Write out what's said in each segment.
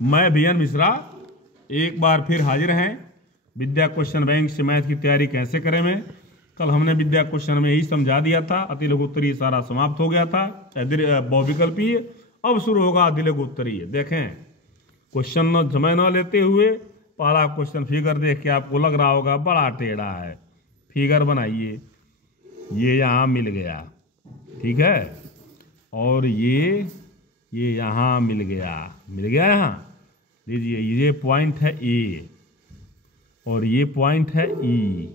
मैं बीएन मिश्रा एक बार फिर हाजिर हैं विद्या क्वेश्चन बैंक से मैथ की तैयारी कैसे करें में। कल हमने विद्या क्वेश्चन में यही समझा दिया था, अति लघु उत्तरीय सारा समाप्त हो गया था, बहुविकल्पीय। अब शुरू होगा अति लघु उत्तरीय। देखें क्वेश्चन समय न लेते हुए पहला क्वेश्चन फिगर देख के आपको लग रहा होगा बड़ा टेढ़ा है, फिगर बनाइए। ये यहाँ मिल गया, ठीक है, और ये यहाँ मिल गया यहाँ लीजिए। ये पॉइंट है ए, और ये पॉइंट है ई,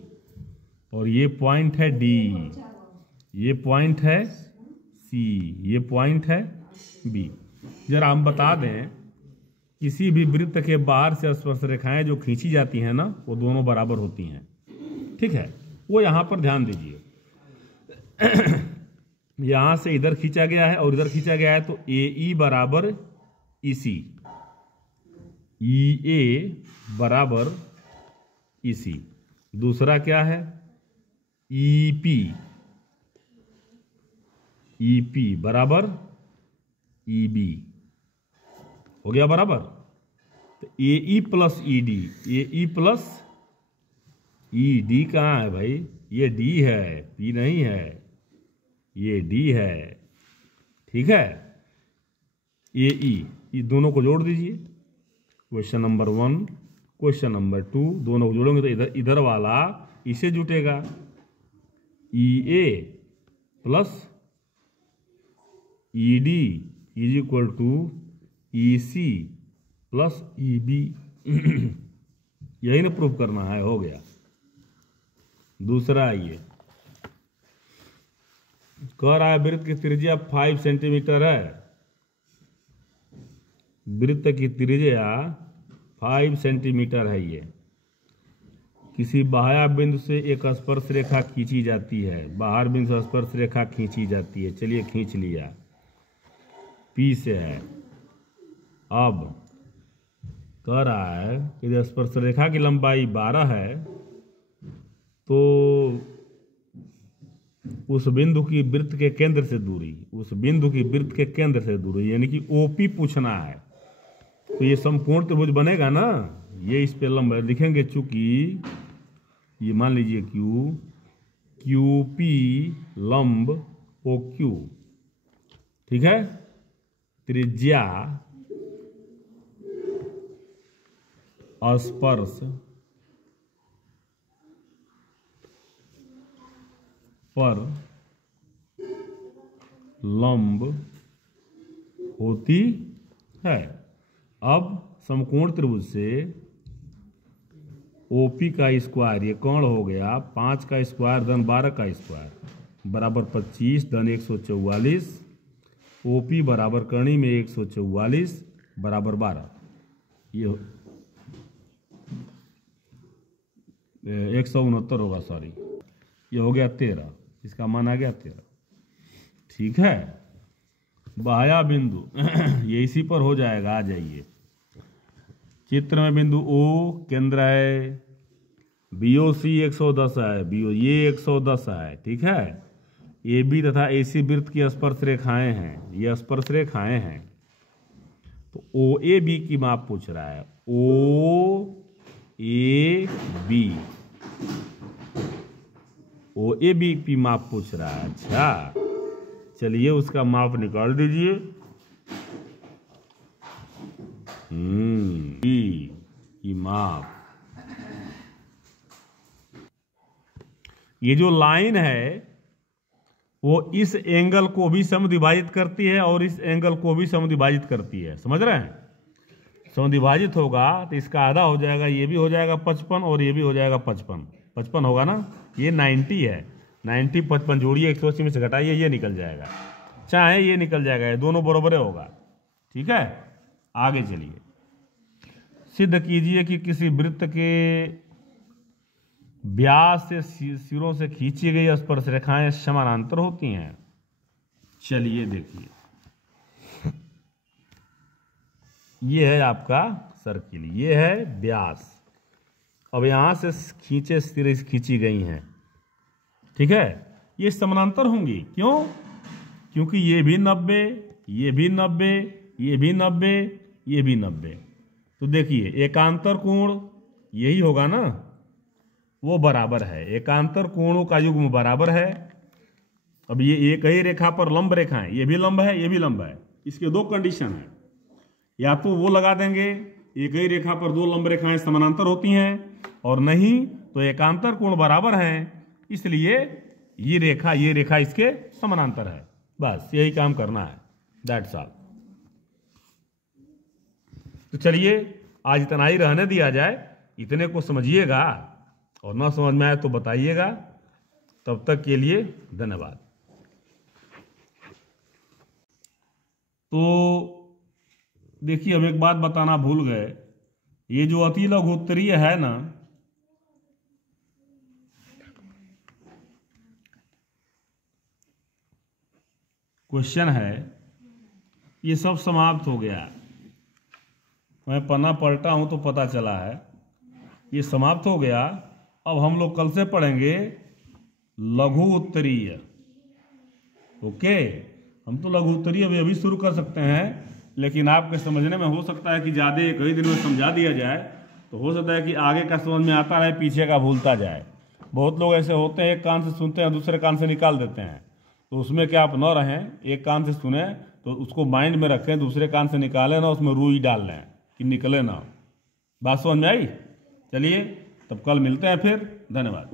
और ये पॉइंट है डी, ये पॉइंट है सी, ये पॉइंट है बी। जरा हम बता दें, किसी भी वृत्त के बाहर से स्पर्श रेखाएं जो खींची जाती हैं ना, वो दोनों बराबर होती हैं, ठीक है। वो यहाँ पर ध्यान दीजिए, यहां से इधर खींचा गया है और इधर खींचा गया है, तो ए ई बराबर ई सी, ई ए बराबर ई सी। दूसरा क्या है, ई पी बराबर ई बी, हो गया बराबर। तो ए ई प्लस ई डी, ए ई प्लस ई डी कहाँ है भाई, ये डी है, पी नहीं है, ये डी है, ठीक है। ए ई दोनों को जोड़ दीजिए। क्वेश्चन नंबर 1, क्वेश्चन नंबर 2, दोनों को जोड़ेंगे तो इधर वाला इसे जुटेगा, E A plus E D is equal to E C plus E B. यही ना प्रूफ करना है, हो गया। दूसरा आइए, कह रहा है वृत्त की त्रिज्या 5 सेंटीमीटर है, वृत्त की त्रिज्या 5 सेंटीमीटर है। ये किसी बाह्य बिंदु से एक स्पर्श रेखा खींची जाती है, बाहर बिंदु से स्पर्श रेखा खींची जाती है। चलिए खींच लिया, पी से है। अब कह रहा है कि स्पर्श रेखा की लंबाई 12 है, तो उस बिंदु की वृत्त के केंद्र से दूरी, उस बिंदु की वृत्त के केंद्र से दूरी यानी कि ओपी पूछना है। तो ये समकोण त्रिभुज बनेगा ना, ये इस पे लंब लिखेंगे, चूंकि ये मान लीजिए क्यू पी लंब ओ क्यू, ठीक है। त्रिज्या स्पर्श पर लंब होती है। अब समकोण त्रिभुज से ओपी का स्क्वायर, ये कोण हो गया 5 का स्क्वायर धन 12 का स्क्वायर बराबर 25 धन 144। ओपी बराबर करनी में 144 बराबर 12, ये 169 होगा, सॉरी, ये हो गया 13, इसका मान आ गया 13, ठीक है। बाह्य बिंदु ये इसी पर हो जाएगा, आ जाइए। चित्र में बिंदु ओ केंद्र है, BOC 110 है, ये 110 है, ठीक है। AB तथा AC वृत्त की स्पर्श रेखाएं हैं, ये स्पर्श रेखाएं हैं। तो OAB की माप पूछ रहा है, OAB की माप पूछ रहा है। अच्छा चलिए उसका माप निकाल दीजिए। की माप, ये जो लाइन है वो इस एंगल को भी समद्विभाजित करती है और इस एंगल को भी समद्विभाजित करती है, समझ रहे हैं। समद्विभाजित होगा तो इसका आधा हो जाएगा, ये भी हो जाएगा 55 और ये भी हो जाएगा 55 होगा ना। ये 90 है, 90 55 जोड़िए, 180 में से घटाइए, ये निकल जाएगा, चाहे ये निकल जाएगा, ये दोनों बराबर होगा, ठीक है। आगे चलिए, सिद्ध कीजिए कि किसी वृत्त के व्यास से सिरों से खींची गई स्पर्श रेखाएं समानांतर होती हैं। चलिए देखिए, ये है आपका सर्किल, ये है व्यास। अब यहां से खींचे सिरे खींची गई हैं, ठीक है। ये समानांतर होंगी, क्यों? क्योंकि ये भी 90, ये भी 90, ये भी 90, ये भी 90, तो देखिए एकांतर कोण यही होगा ना, वो बराबर है, एकांतर कोणों का युग्म बराबर है। अब ये एक ही रेखा पर लंब रेखा है, ये भी लंब है ये भी लंब है, इसके दो कंडीशन है, या तो वो लगा देंगे एक ही रेखा पर दो लंब रेखाएं समानांतर होती हैं, और नहीं तो एकांतर कोण बराबर है, इसलिए ये रेखा इसके समानांतर है। बस यही काम करना है, दैट्स ऑल। तो चलिए आज इतना ही रहने दिया जाए, इतने को समझिएगा और ना समझ में आए तो बताइएगा। तब तक के लिए धन्यवाद। तो देखिए हम एक बात बताना भूल गए, ये जो अति लघु उत्तरीय है ना, क्वेश्चन है, ये सब समाप्त हो गया। मैं पन्ना पलटा हूं तो पता चला है ये समाप्त हो गया। अब हम लोग कल से पढ़ेंगे लघु उत्तरीय। ओके, हम तो लघु उत्तरीय अभी शुरू कर सकते हैं, लेकिन आपके समझने में हो सकता है कि ज़्यादा एक ही दिन में समझा दिया जाए, तो हो सकता है कि आगे का समझ में आता रहे, पीछे का भूलता जाए। बहुत लोग ऐसे होते हैं, एक कान से सुनते हैं दूसरे कान से निकाल देते हैं, तो उसमें क्या आप न रहें, एक कान से सुने तो उसको माइंड में रखें, दूसरे कान से निकालें ना, उसमें रुई डाल लें कि निकले ना। बात समझ में आई? चलिए तब कल मिलते हैं फिर, धन्यवाद।